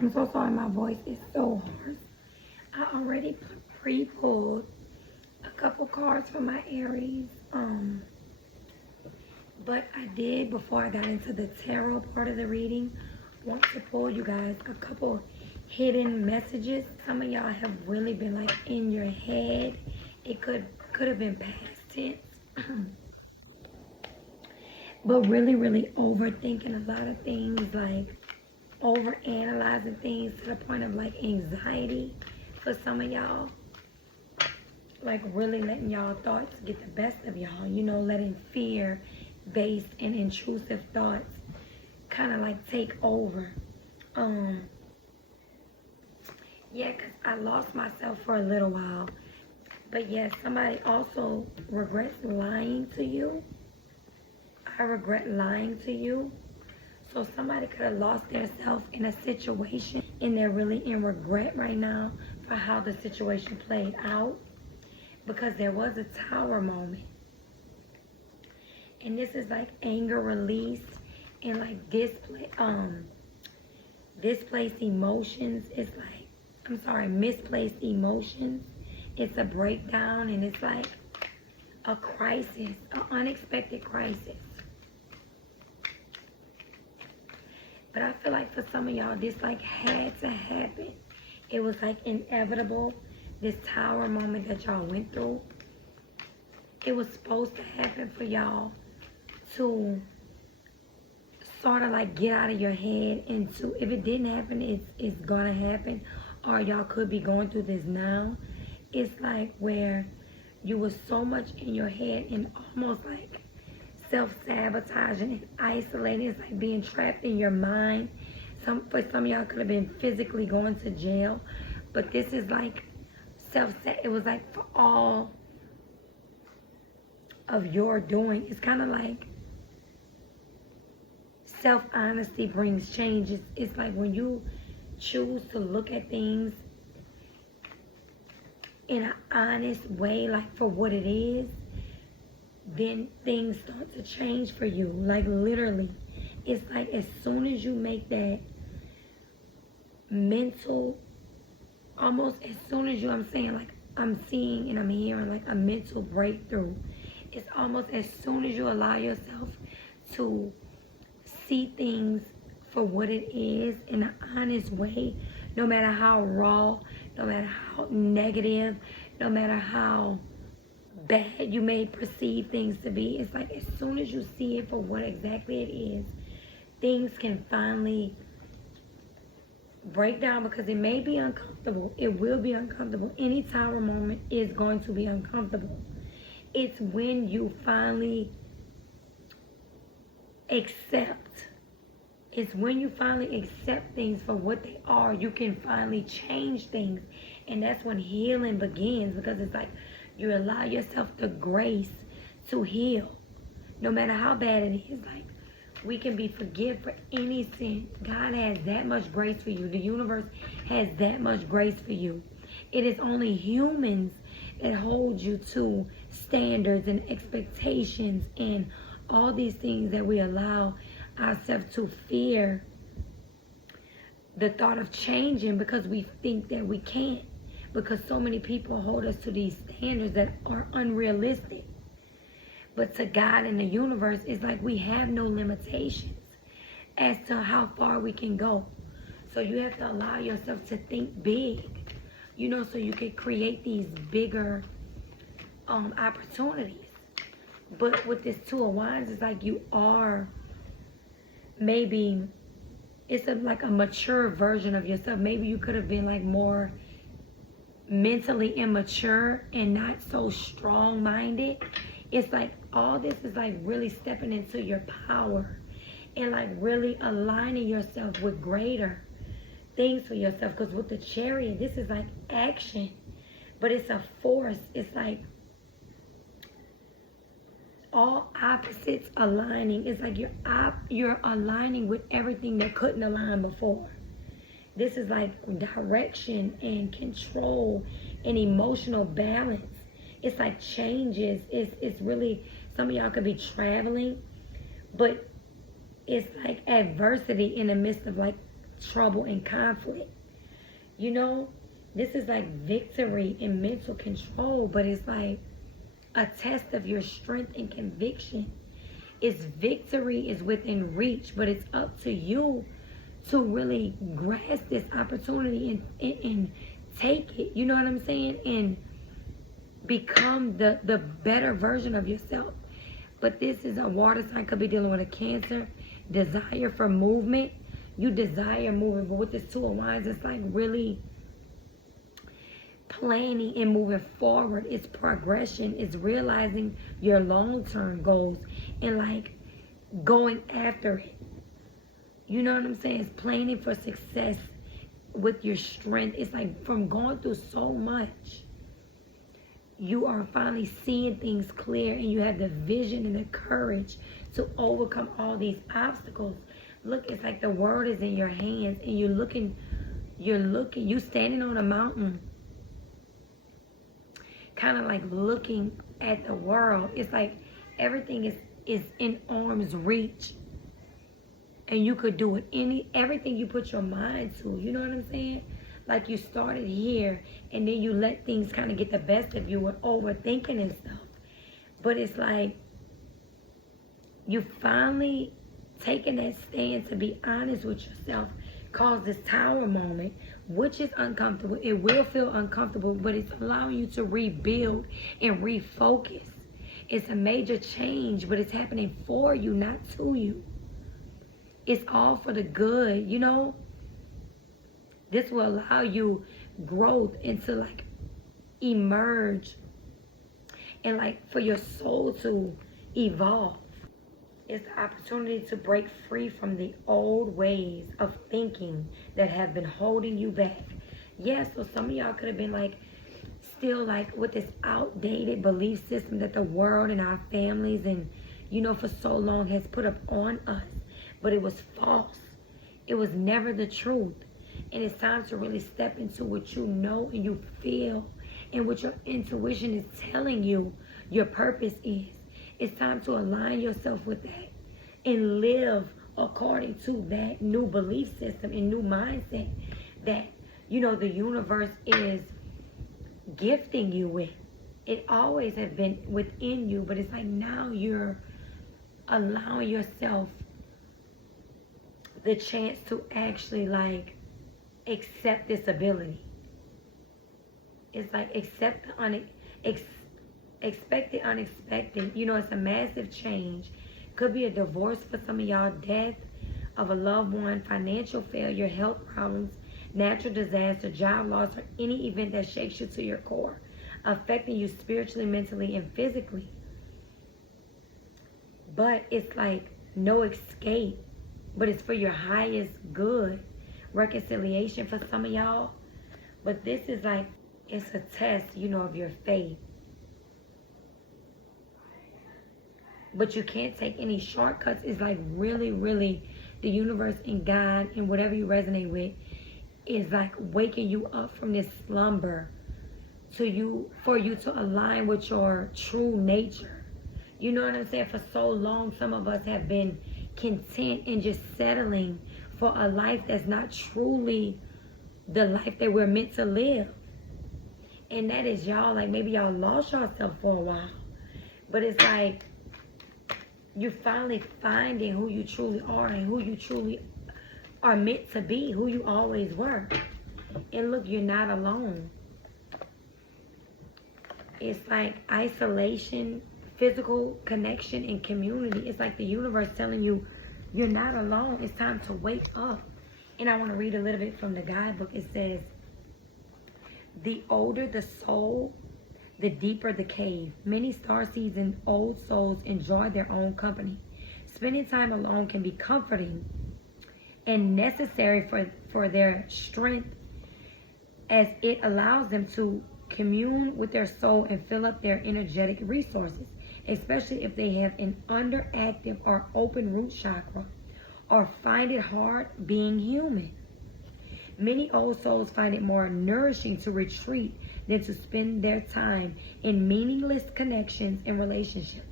I'm so sorry, my voice is so hoarse. I already pre-pulled a couple cards for my Aries. But I did, before I got into the tarot part of the reading, want to pull you guys a couple hidden messages. Some of y'all have really been like in your head. It could have been past tense. But really overthinking a lot of things, like over analyzing things to the point of like anxiety for some of y'all. Like really letting y'all thoughts get the best of y'all, you know, letting fear-based and intrusive thoughts kind of like take over. Yeah, because I lost myself for a little while. But yes, somebody also regrets lying to you. I regret lying to you. So somebody could have lost themselves in a situation and they're really in regret right now for how the situation played out, because there was a tower moment. And this is like anger released and like displaced emotions. It's like, misplaced emotions. It's a breakdown, and it's like a crisis, an unexpected crisis. But I feel like for some of y'all, this like had to happen. It was like inevitable. This tower moment that y'all went through, it was supposed to happen for y'all to sort of like get out of your head, and to, if it didn't happen, it's gonna happen, or y'all could be going through this now. It's like where you were so much in your head and almost like self-sabotaging and isolating. It's like being trapped in your mind. For some of y'all could have been physically going to jail, but this is like it was like for all of your doing. It's kind of like self-honesty brings changes. It's like when you choose to look at things in an honest way, like for what it is, then things start to change for you. Like literally, it's like as soon as you make that mental, almost as soon as you, I'm saying, like I'm seeing and I'm hearing like a mental breakthrough. It's almost as soon as you allow yourself to see things for what it is in an honest way, no matter how raw, no matter how negative, no matter how bad you may perceive things to be. It's like as soon as you see it for what exactly it is, things can finally break down, because it may be uncomfortable. It will be uncomfortable. Any tower moment is going to be uncomfortable. It's when you finally accept. It's when you finally accept things for what they are, you can finally change things. And that's when healing begins, because it's like you allow yourself the grace to heal. No matter how bad it is, like we can be forgiven for any sin. God has that much grace for you. The universe has that much grace for you. It is only humans that hold you to standards and expectations and all these things that we allow ourselves to fear the thought of changing, because we think that we can't, because so many people hold us to these standards that are unrealistic. But to God and the universe, it's like we have no limitations as to how far we can go. So you have to allow yourself to think big, you know, so you can create these bigger opportunities. But with this Two of Wands, it's like you are maybe, it's like a mature version of yourself. Maybe you could have been like more mentally immature and not so strong-minded. It's like all this is like really stepping into your power and like really aligning yourself with greater things for yourself. Because with the Chariot, this is like action, but it's a force. It's like all opposites aligning. It's like you're aligning with everything that couldn't align before. This is like direction and control and emotional balance. It's like changes. It's really, some of y'all could be traveling, but it's like adversity in the midst of like trouble and conflict. You know, this is like victory and mental control, but it's like a test of your strength and conviction. It's victory is within reach, but it's up to you to really grasp this opportunity and take it. You know what I'm saying? And become the better version of yourself. But this is a water sign, could be dealing with a Cancer, desire for movement. You desire movement, but with this Two of Wands, it's like really planning and moving forward. It's progression. It's realizing your long-term goals and like going after it. You know what I'm saying? It's planning for success with your strength. It's like from going through so much, you are finally seeing things clear and you have the vision and the courage to overcome all these obstacles. Look, it's like the world is in your hands and you standing on a mountain, kind of like looking at the world. It's like everything is in arm's reach. And you could do it everything you put your mind to. You know what I'm saying? Like you started here and then you let things kind of get the best of you with overthinking and stuff. But it's like you finally taking that stand to be honest with yourself caused this Tower moment, which is uncomfortable. It will feel uncomfortable, but it's allowing you to rebuild and refocus. It's a major change, but it's happening for you, not to you. It's all for the good, you know? This will allow you growth and to like emerge and like for your soul to evolve. It's the opportunity to break free from the old ways of thinking that have been holding you back. Yeah, so some of y'all could have been like still like with this outdated belief system that the world and our families and, you know, for so long has put up on us. But it was false. It was never the truth. And it's time to really step into what you know and you feel and what your intuition is telling you your purpose is. It's time to align yourself with that and live according to that new belief system and new mindset that, you know, the universe is gifting you with. It always has been within you, but it's like now you're allowing yourself the chance to actually like accept this ability. It's like accept the expect the unexpected. You know, it's a massive change. Could be a divorce for some of y'all, death of a loved one, financial failure, health problems, natural disaster, job loss, or any event that shakes you to your core, affecting you spiritually, mentally, and physically. But it's like no escape. But it's for your highest good. Reconciliation for some of y'all. But this is like, it's a test, you know, of your faith. But you can't take any shortcuts. It's like really, really, the universe and God and whatever you resonate with is like waking you up from this slumber for you to align with your true nature. You know what I'm saying? For so long, some of us have been content and just settling for a life that's not truly the life that we're meant to live. And that is y'all, like maybe y'all lost yourself for a while. But it's like you're finally finding who you truly are and who you truly are meant to be, who you always were. And look, you're not alone. It's like isolation, physical connection, and community. It's like the universe telling you you're not alone. It's time to wake up. And I want to read a little bit from the guidebook. It says, the older the soul, the deeper the cave. Many starseeds and old souls enjoy their own company. Spending time alone can be comforting and necessary for their strength, as it allows them to commune with their soul and fill up their energetic resources, especially if they have an underactive or open root chakra or find it hard being human. Many old souls find it more nourishing to retreat than to spend their time in meaningless connections and relationships.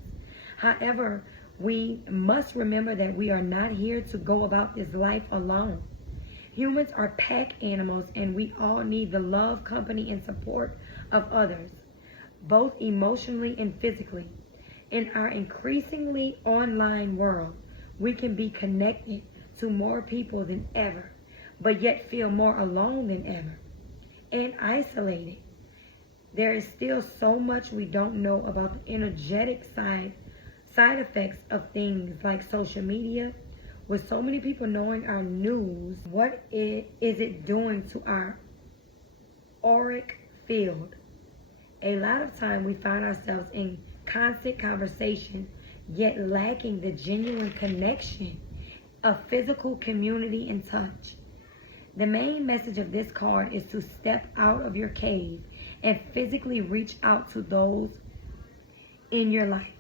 However, we must remember that we are not here to go about this life alone. Humans are pack animals, and we all need the love, company, and support of others, both emotionally and physically. In our increasingly online world, we can be connected to more people than ever, but yet feel more alone than ever and isolated. There is still so much we don't know about the energetic side effects of things like social media. With so many people knowing our news, what is it doing to our auric field? A lot of time we find ourselves in constant conversation, yet lacking the genuine connection of physical community and touch. The main message of this card is to step out of your cave and physically reach out to those in your life,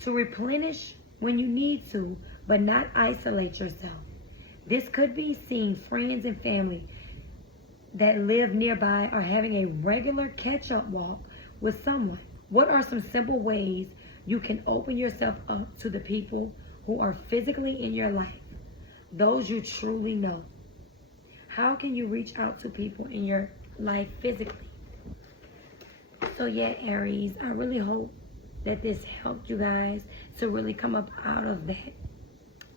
to replenish when you need to, but not isolate yourself. This could be seeing friends and family that live nearby or having a regular catch-up walk with someone. What are some simple ways you can open yourself up to the people who are physically in your life, those you truly know? How can you reach out to people in your life physically? So yeah, Aries, I really hope that this helped you guys to really come up out of that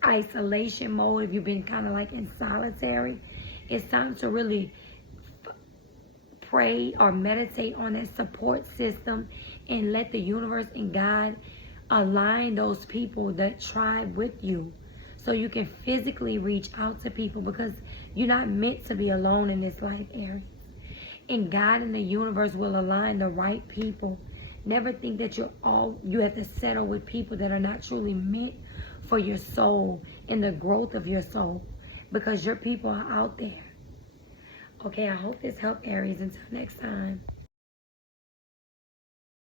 isolation mode. If you've been kind of like in solitary, it's time to really pray or meditate on that support system and let the universe and God align those people, that tribe, with you, so you can physically reach out to people, because you're not meant to be alone in this life, Aries. And God and the universe will align the right people. Never think that you have to settle with people that are not truly meant for your soul and the growth of your soul, because your people are out there. Okay, I hope this helped, Aries. Until next time.